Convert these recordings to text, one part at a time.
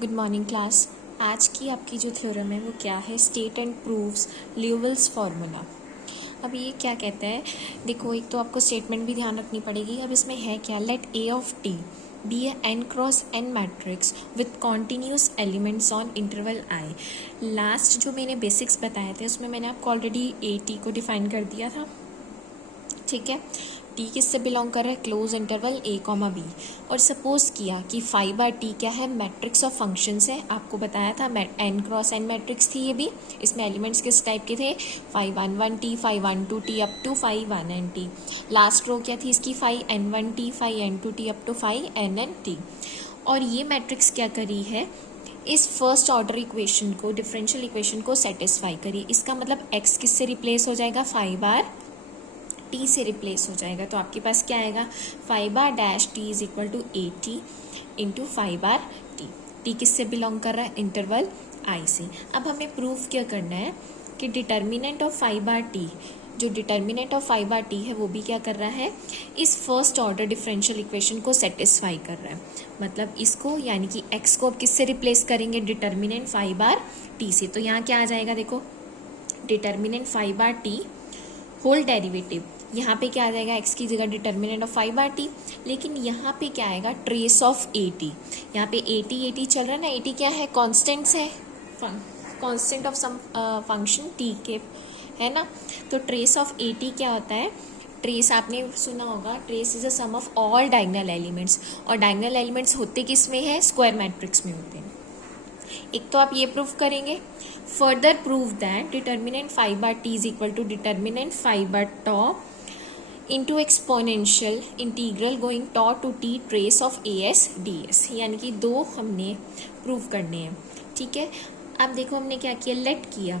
Good morning class. आज की आपकी जो थ्योरम है वो क्या है? State and proves Liouville's formula. अब ये क्या कहता है? देखो, एक तो आपको स्टेटमेंट भी ध्यान रखनी पड़ेगी। अब इसमें है क्या? Let A of t be a n cross n matrix with continuous elements on interval I. Last जो मैंने बेसिक्स बताए थे उसमें मैंने आपको ऑलरेडी ए टी को डिफाइन कर दिया था, ठीक है। टी किससे बिलोंग कर रहा है? क्लोज इंटरवल ए कॉमा बी। और सपोज किया कि फाइव बार टी क्या है? मैट्रिक्स ऑफ फंक्शंस है। आपको बताया था एन क्रॉस एन मैट्रिक्स थी ये भी। इसमें एलिमेंट्स किस टाइप के थे? 5 1 1 t, 5 1 2 t up to 5 1 n t. Last row क्या थी इसकी? 5 n1 t, 5 n2 t up to 5 n n t. और ये मैट्रिक्स क्या करी है? इस फर्स्ट ऑर्डर इक्वेशन को, डिफरेंशियल इक्वेशन को सेटिस्फाई करिए। इसका मतलब एक्स किससे रिप्लेस हो जाएगा? 5 बार टी से रिप्लेस हो जाएगा। तो आपके पास क्या आएगा? 5 बार dash T is equal to A T into 5 बार टी। टी किससे बिलोंग कर रहा है? इंटरवल आई से। अब हमें प्रूफ क्या करना है कि डिटर्मिनेंट ऑफ 5 बार टी, जो डिटर्मिनेंट ऑफ 5 बार टी है वो भी क्या कर रहा है? इस फर्स्ट ऑर्डर डिफरेंशियल इक्वेशन को सेटिस्फाई कर रहा है। मतलब इसको, यानी कि एक्स को अब किससे रिप्लेस करेंगे? डिटर्मिनेंट 5 बार टी से। तो यहाँ क्या आ जाएगा? देखो, डिटर्मिनेंट 5 बार टी होल डेरिवेटिव, यहाँ पे क्या आ जाएगा? एक्स की जगह डिटर्मिनेंट ऑफ 5 बार टी। लेकिन यहाँ पे क्या आएगा? Trace of A T. यहाँ पे ए टी चल रहा है ना। ए टी क्या है? कॉन्स्टेंट्स है, constant of some function t के, है ना। तो ट्रेस ऑफ ए टी क्या होता है? ट्रेस आपने सुना होगा, trace is a sum of all diagonal elements. और डायगोनल एलिमेंट्स होते किस में है? स्क्वायर मैट्रिक्स में होते हैं। एक तो आप ये प्रूफ करेंगे। Further prove that determinant 5 bar t is equal to determinant 5 bar tau into exponential integral going tau to t trace of A s d s. यानी कि दो हमने प्रूव करने हैं, ठीक है। अब देखो हमने क्या किया? लेट किया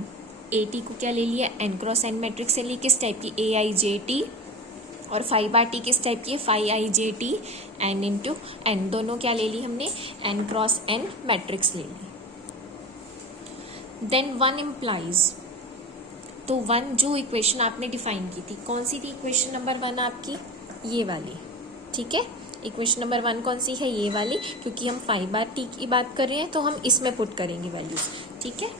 ए टी को क्या ले लिया? एन क्रॉस एन मैट्रिक्स से ली। किस टाइप की? ए आई जे टी। और 5 बार टी किस टाइप की है? 5 I J T N into N. दोनों क्या ले ली हमने? एन क्रॉस एन मैट्रिक्स ले ली। देन वन इम्प्लाइज, तो वन जो इक्वेशन आपने डिफाइन की थी, कौन सी थी इक्वेशन नंबर 1 आपकी? ये वाली, ठीक है। इक्वेशन नंबर 1 कौन सी है? ये वाली। क्योंकि हम 5 बार टी की बात कर रहे हैं तो हम इसमें पुट करेंगे वैल्यूज, ठीक है।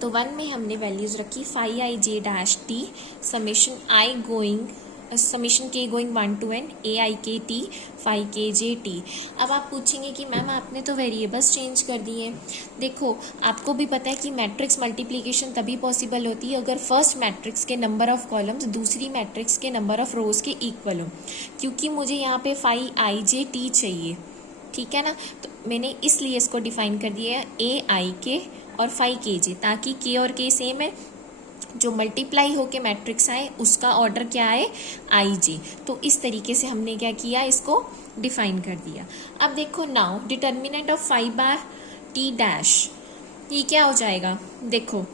तो 1 में हमने वैल्यूज रखी 5 I J dash T summation I going, summation के going 1 to n A I K T 5 के जे टी। अब आप पूछेंगे कि मैम आपने तो वेरिएबल्स चेंज कर दिए। देखो, आपको भी पता है कि मैट्रिक्स मल्टीप्लिकेशन तभी पॉसिबल होती है अगर फर्स्ट मैट्रिक्स के नंबर ऑफ कॉलम्स दूसरी मैट्रिक्स के नंबर ऑफ रोज के इक्वल हो। क्योंकि मुझे यहाँ पे 5 आई जे टी चाहिए, ठीक है ना। तो मैंने इसलिए इसको डिफाइन कर दिया है ए आई के और 5 के जे, ताकि के और के सेम है। जो मल्टीप्लाई होके मैट्रिक्स आए उसका ऑर्डर क्या आए? आई जे। तो इस तरीके से हमने क्या किया? इसको डिफाइन कर दिया। अब देखो, now determinant of 5 bar T dash, ये क्या हो जाएगा? देखो,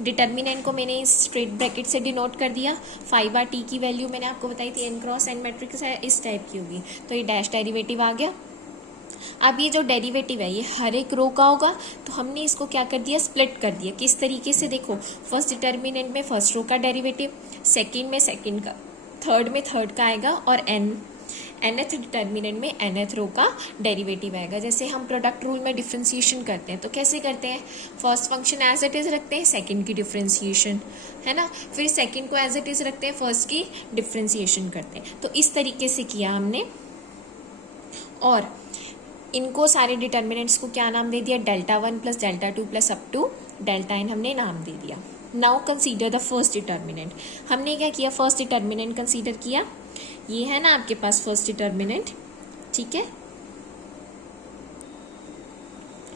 डिटर्मिनेंट को मैंने स्ट्रेट ब्रैकेट से डिनोट कर दिया। 5 बार टी की वैल्यू मैंने आपको बताई थी एन क्रॉस एन मैट्रिक्स है, इस टाइप की होगी। तो ये डैश डेरिवेटिव आ गया। अब ये जो डेरिवेटिव है ये हर एक रो का होगा, तो हमने इसको क्या कर दिया? स्प्लिट कर दिया। किस तरीके से? देखो, फर्स्ट डिटर्मिनेंट में फर्स्ट रो का डेरिवेटिव, सेकंड में सेकंड का, थर्ड में थर्ड का आएगा, और nth डिटर्मिनेंट में nth रो का डेरिवेटिव आएगा। जैसे हम प्रोडक्ट रूल में डिफ्रेंसिएशन करते हैं तो कैसे करते हैं? First function as it is रखते हैं, सेकंड की डिफ्रेंसिएशन, है ना। फिर सेकंड को एज इट इज रखते हैं, फर्स्ट की डिफ्रेंसिएशन करते हैं। तो इस तरीके से किया हमने। और इनको सारे डिटर्मिनेंट्स को क्या नाम दे दिया? Delta 1 plus delta 2 plus up to delta n हमने नाम दे दिया। Now consider the first determinant. हमने क्या किया? फर्स्ट डिटर्मिनेंट कंसीडर किया। ये है ना आपके पास फर्स्ट डिटर्मिनेंट, ठीक है।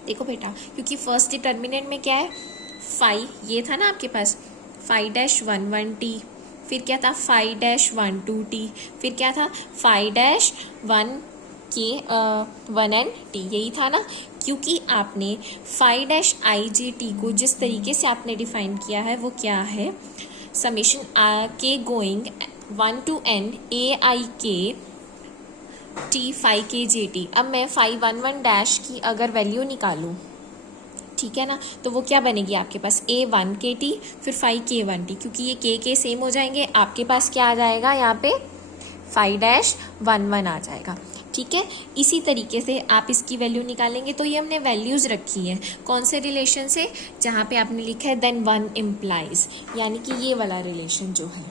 देखो बेटा, क्योंकि फर्स्ट डिटर्मिनेंट में क्या है? 5, ये था ना आपके पास 5 डैश 1 1 टी, फिर क्या था? 5 डैश 1 2 टी, फिर क्या था? 5 डैश 1 के 1 n टी, यही था ना। क्योंकि आपने 5 डैश आई जे टी को जिस तरीके से आपने डिफाइन किया है वो क्या है? समेशन के going 1 to n A I K T 5 के जे टी। अब मैं 5 1 1 डैश की अगर वैल्यू निकालूं, ठीक है ना, तो वो क्या बनेगी आपके पास? ए 1 के टी फिर 5 के 1 टी। क्योंकि ये के सेम हो जाएंगे, आपके पास क्या आ जाएगा? यहाँ पे 5 डैश 1 1 आ जाएगा। ठीक है। इसी तरीके से आप इसकी वैल्यू निकालेंगे। तो ये हमने वैल्यूज़ रखी है कौन से रिलेशन से, जहाँ पे आपने लिखा है देन वन इम्प्लाइज, यानी कि ये वाला रिलेशन जो है,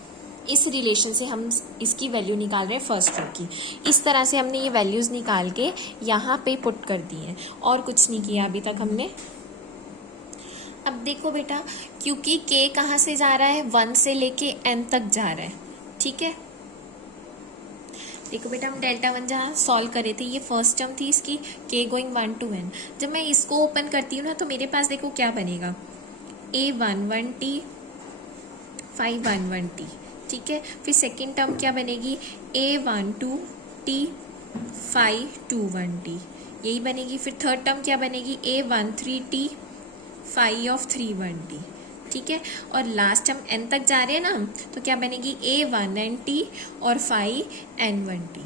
इस रिलेशन से हम इसकी वैल्यू निकाल रहे हैं फर्स्ट रो की। इस तरह से हमने ये वैल्यूज़ निकाल के यहाँ पे पुट कर दी हैं और कुछ नहीं किया अभी तक हमने। अब देखो बेटा, क्योंकि k कहाँ से जा रहा है, 1 से लेके n तक जा रहा है, ठीक है। देखो बेटा, हम डेल्टा वन जहाँ सॉल्व करे थे, ये फर्स्ट टर्म थी इसकी, k गोइंग 1 to n। जब मैं इसको ओपन करती हूँ ना, तो मेरे पास देखो क्या बनेगा, a11t 511t, ठीक है। फिर सेकेंड टर्म क्या बनेगी, a12t 521t, यही बनेगी। फिर थर्ड टर्म क्या बनेगी, a13t 531t, ठीक है। और लास्ट हम n तक जा रहे हैं ना हम, तो क्या बनेगी, a1nt और 5n1t,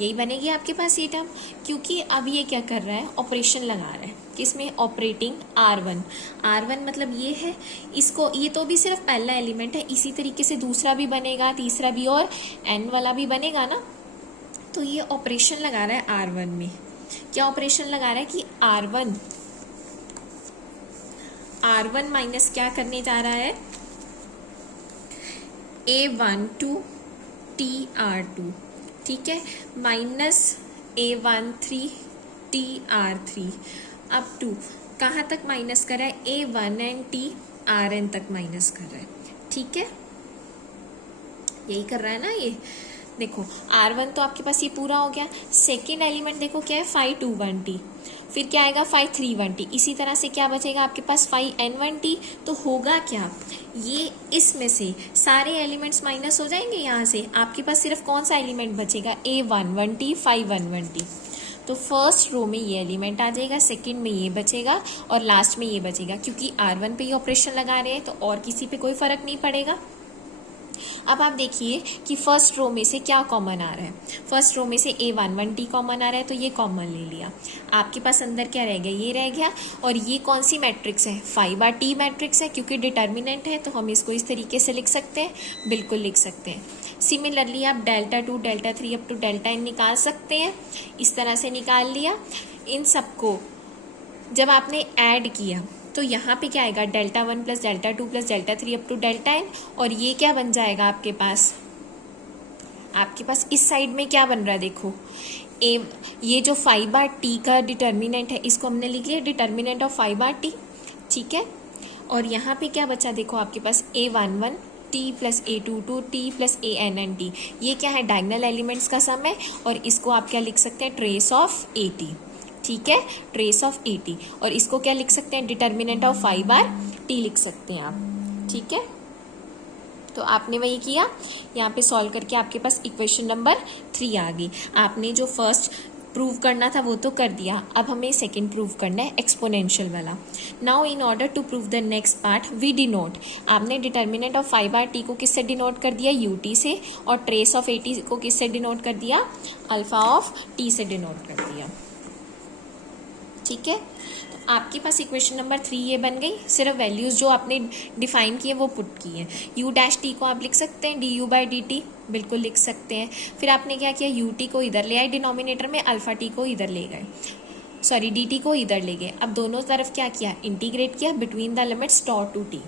यही बनेगी आपके पास ये टर्म। क्योंकि अब ये क्या कर रहा है, ऑपरेशन लगा रहा है, किसमें, ऑपरेटिंग R1 मतलब ये है, इसको, ये तो भी सिर्फ पहला एलिमेंट है, इसी तरीके से दूसरा भी बनेगा, तीसरा भी, और n वाला भी बनेगा ना। तो ये ऑपरेशन लगा रहा है R1 में। क्या ऑपरेशन लगा रहा है कि R1 माइनस क्या करने जा रहा है, a12 tr2, ठीक है, minus a13 tr3 up to कहाँ तक माइनस कर रहा है, a1n trn तक माइनस कर रहा है, ठीक है। यही कर रहा है ना ये। देखो R1 तो आपके पास ये पूरा हो गया। सेकेंड एलिमेंट देखो क्या है, 521t, फिर क्या आएगा 531t। इसी तरह से क्या बचेगा आपके पास, 5n1t। तो होगा क्या, ये इसमें से सारे एलिमेंट्स माइनस हो जाएंगे यहाँ से, आपके पास सिर्फ कौन सा एलिमेंट बचेगा, a11t 511t। तो फर्स्ट रो में ये एलिमेंट आ जाएगा, सेकंड में ये बचेगा और लास्ट में ये बचेगा। क्योंकि R1 पे ये ऑपरेशन लगा रहे हैं तो और किसी पे कोई फर्क नहीं पड़ेगा। अब आप देखिए कि फर्स्ट रो में से क्या कॉमन आ रहा है, फर्स्ट रो में से a11t कॉमन आ रहा है, तो ये कॉमन ले लिया। आपके पास अंदर क्या रह गया, ये रह गया। और ये कौन सी मैट्रिक्स है, 5/t मैट्रिक्स है, क्योंकि डिटर्मिनेंट है, तो हम इसको इस तरीके से लिख सकते हैं, बिल्कुल लिख सकते हैं। सिमिलरली आप delta 2 delta 3 up to delta n निकाल सकते हैं, इस तरह से निकाल लिया। इन सबको जब आपने ऐड किया तो यहाँ पे क्या आएगा, delta 1 plus delta 2 plus delta 3 up to delta n। और ये क्या बन जाएगा आपके पास इस साइड में क्या बन रहा है, देखो ये जो 5/t का डिटर्मिनेंट है, इसको हमने लिख लिया डिटर्मिनेंट ऑफ 5/t, ठीक है। और यहाँ पे क्या बचा, देखो आपके पास a11t plus a22t plus annt, ये क्या है, डायगोनल एलिमेंट्स का सम है। और इसको आप क्या लिख सकते हैं, ट्रेस ऑफ 80, ठीक है, ट्रेस ऑफ 80। और इसको क्या लिख सकते हैं, डिटर्मिनेंट ऑफ 5/t लिख सकते हैं आप, ठीक है। तो आपने वही किया, यहाँ पे सॉल्व करके आपके पास इक्वेशन नंबर 3 आ गई। आपने जो फर्स्ट प्रूव करना था वो तो कर दिया, अब हमें सेकंड प्रूव करना है, एक्सपोनेंशियल वाला। Now in order to prove the next part we denote, आपने डिटर्मिनेंट ऑफ 5/t को किससे डिनोट कर दिया, ut से, और ट्रेस ऑफ 80 को किससे डिनोट कर दिया, अल्फा ऑफ t से डिनोट कर दिया, ठीक है। तो आपके पास इक्वेशन नंबर 3 ये बन गई। सिर्फ वैल्यूज जो आपने डिफाइन किए वो पुट की है। u' को आप लिख सकते हैं du/dt, बिल्कुल लिख सकते हैं। फिर आपने क्या किया, ut को इधर ले आए डिनोमिनेटर में, अल्फा t को इधर ले गए, सॉरी dt को इधर ले गए। अब दोनों तरफ क्या किया, इंटीग्रेट किया between the limits tau to t।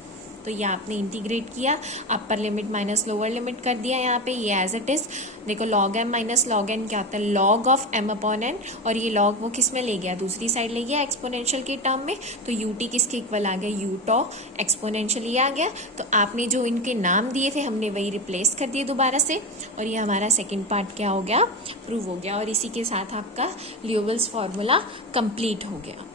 तो ये आपने इंटीग्रेट किया, upper limit minus lower limit कर दिया यहाँ पे, ये एज इट इज। देखो log m minus log n क्या होता है, log of m upon n, और ये log वो किस में ले गया, दूसरी साइड ले गया एक्सपोनेंशियल के टर्म में। तो ut किसके इक्वल आ गया, u टॉ एक्सपोनेंशियल ये आ गया। तो आपने जो इनके नाम दिए थे हमने वही रिप्लेस कर दिए दोबारा से, और ये हमारा सेकेंड पार्ट क्या हो गया, प्रूव हो गया। और इसी के साथ आपका ल्यूविल्स फार्मूला कंप्लीट हो गया।